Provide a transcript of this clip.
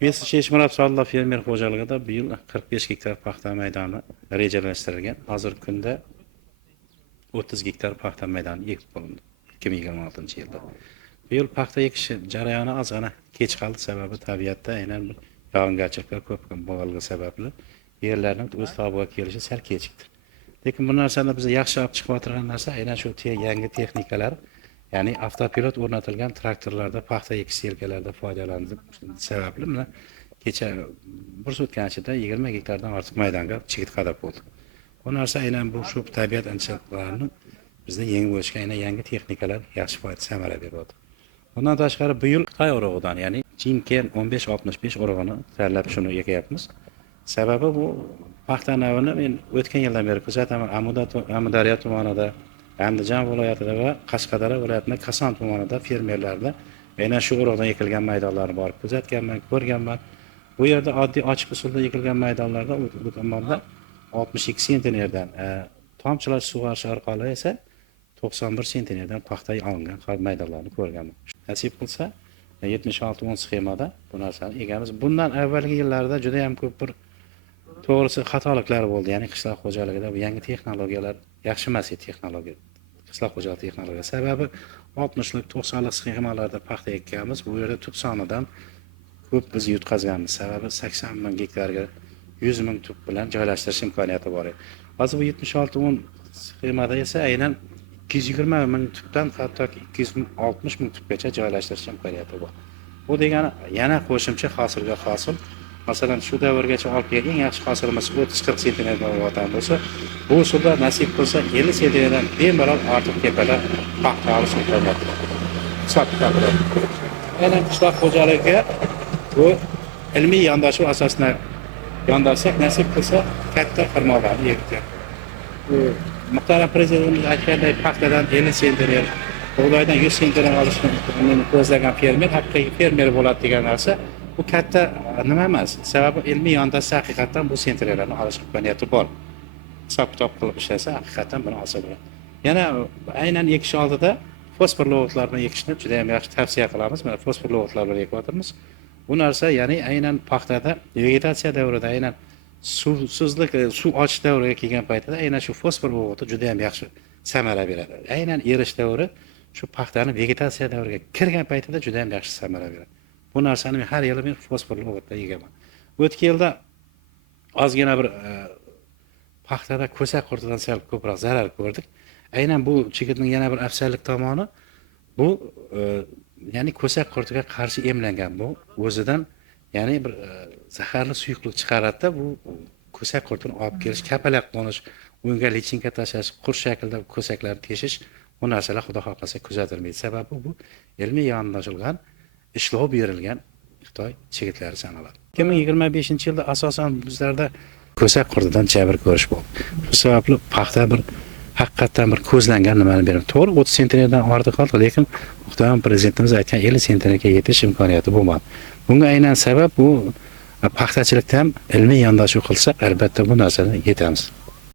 Besiz Cheshmirab Salla fermer xo'jaligida bu yil 45 gektar paxta maydoni rejalashtirilgan. Hozirgi kunda 30 gektar paxta maydoni ekib bo'lindi 2026-yilda. Bu yil paxta ekish jarayoni ozgina kech qoldi, sababi tabiatda aynan yog'ingarchiliklar ko'p bo'lganligi sababli yerlarning o'z tobiga kelishi sal kechikdi. Lekin bu narsani biz yaxshi olib chiqib o'tirgan narsa aynan shu yangi texnikalar, ya'ni avtopilot o'rnatilgan traktorlarda, paxta ekish yelkalarida foydalanilib sababli mana kecha bir sutka ichida 20 gektardan ortiq maydonga chigit qadab bo'ldi. Bu narsa aynan bu shu tabiat inchiqlarini bizda yengib o'tishga aynan yangi texnikalar yaxshi foyda samara beryapti. Bundan tashqari bu yil Xitoy urug'idan, ya'ni Jinken 1565 urug'ini tanlab shuni ekyapmiz. Sababi bu paxta navini men o'tgan yildan beri kuzataman. Amudaryo tumanida, Andijon viloyatida va Qashqadaryo viloyatining Koson tumanida fermerlarda aynan shu urug'dan ekilgan maydonlarni borib kuzatganman, ko'rganman. Bu yerda oddiy ochiq usulda ekilgan maydonlarda u tomonda 62 sentnerdan, tomchilash sug'orish orqali esa 91 sentnerdan paxta olingan maydonlarni ko'rganman. Nasib qilsa 76-10 sxemada bu narsani egamiz. Bundan avvalgi yillarda juda ham ko'p bir to'g'risi xatoliklar bo'ldi. Ya'ni qishloq xo'jaligida bu yangi texnologiyalar yaxshi emas edi, texnologiya. Qishloq xo'jaligi texnologiyasi sababi 60lik, 90lik sxemalarda paxta ekkanmiz. Bu yerda tub sonidan ko'p biz yutqazganmiz. Sababi 80 ming gektarga 100 ming tub bilan joylashtirish imkoniyati bor edi. Hozir bu 76-10 sxemada esa aynan 220 ming tubdan hattoki 260 ming tubgacha joylashtirish imkoniyati bor. Bu degani yana qo'shimcha hosilga hosil. Masalan, shu davrgacha olib kelgan eng yaxshi hosilimiz 30-40 sentnerdan bo'lgan bo'lsa, bu usulda nasib qilsa 50 sentnerdan bemalol ortiq tepalar paxta olish imkoniyati bor. Hisob-kitoblar. Aynan qishloq xo'jaligiga bu ilmiy yondashuv asosida yondashsak, nasib qilsa katta xirmonlarni ekdik. Muhtaram prezidentimiz aytganday paxtadan 50 sentner, bug'doydan 100 sentner olishni ko'zlagan fermer haqiqiy fermer bo'ladi degan narsa bu katta nima emas. Sababi ilmiy yondashsa haqiqatan bu sentnerlarni olish imkoniyati bor. Hisob-kitob qilib ishlasa haqiqatan buni olsa bo'ladi. Yana aynan ekish oldida fosforli o'g'itlar bilan ekishni juda ham yaxshi tavsiya qilamiz. Mana fosforli o'g'itlar bilan ekyapmiz. Bu narsa ya'ni aynan paxtada vegetatsiya davrida aynan suvsizlik, suv ochish davriga kelgan paytida aynan shu fosfor o'g'iti juda ham yaxshi samara beradi. Aynan erish davri shu paxtani vegetatsiya davriga kirgan paytida juda ham yaxshi samara beradi. Bu narsani men har yili men fosforli o'g'itlar egaman. O'tgan yilda ozgina bir paxtada ko'sak qurtidan sal ko'proq zarar ko'rdik. Aynan bu chigitning yana bir afzallik tomoni bu ya'ni ko'sak qurtiga qarshi emlangan bu o'zidan ya'ni bir zaharli suyuqlik chiqaradi-da, bu ko'sak qurtini olib kelish, kapalak qo'nish, unga lichinka tashlash, qurt shaklda ko'saklarni teshish bu narsalar xudo xohlasa kuzatilmaydi. Sababi bu ilmiy yondashilgan, ishlov berilgan Xitoy chigitlari sanaladi. 2025-yilda asosan bizlarda ko'sak qurtidan jabr ko'rish bo'ldi. Shu sababli paxta bir haqiqatan bir ko'zlangan nimani beradi. To'g'ri 30 sentnerdan ortiq qoldi, lekin muhtaram prezidentimiz aytgan 50 sentnerga yetish imkoniyati bo'lmadi. Bunga aynan sabab bu paxtachilikda ham ilmiy yondashuv qilsa, albatta bu narsadan yetamiz.